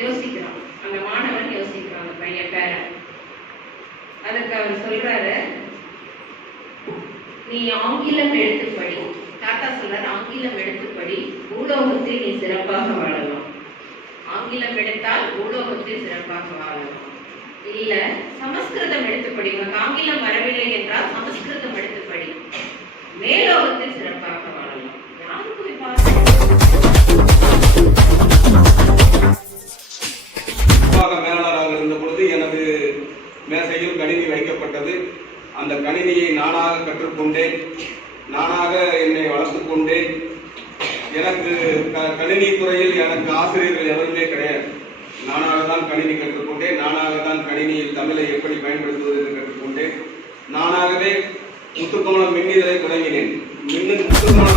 யோசிக்கிறான், அந்த மாணவன் யோசிக்கிறான், அந்த பையன் பேர. அதுக்கு அவர் சொல்றாரு, நீ ஆங்கிலம் எடுத்துப்படி. தாத்தா சொல்றாரு, ஆங்கிலம் எடுத்துப்படி பூலோகத்தில் நீ சிறப்பாக வாழலாம். ஆங்கிலம் எடுத்தால் பூலோகத்தில் சிறப்பாக வாழலாம். இல்ல சமஸ்கிருதம் எடுத்துப்படி, உனக்கு ஆங்கிலம் வரவில்லை என்றால் சமஸ்கிருதம் எடுத்துப்படி மேலோகத்தில் சிறப்பாக வாழலாம். யாருக்கு மேலாளராக இருந்த பொழுது எனது மேசையில் கணினி வைக்கப்பட்டது. அந்த கணினியை நானாக கற்றுக்கொண்டேன், நானாக என்னை வளர்த்துக் கொண்டேன். எனக்கு கணினி துறையில் எனக்கு ஆசிரியர்கள் எவருமே கிடையாது. நானாக தான் கணினி கற்றுக்கொண்டேன், நானாக தான் கணினியில் தமிழை எப்படி பயன்படுத்துவது என்று கற்றுக்கொண்டேன். நானாகவே முத்துக்கமலம் மின்னிதழை தொடங்கினேன். முத்துக்கமலம்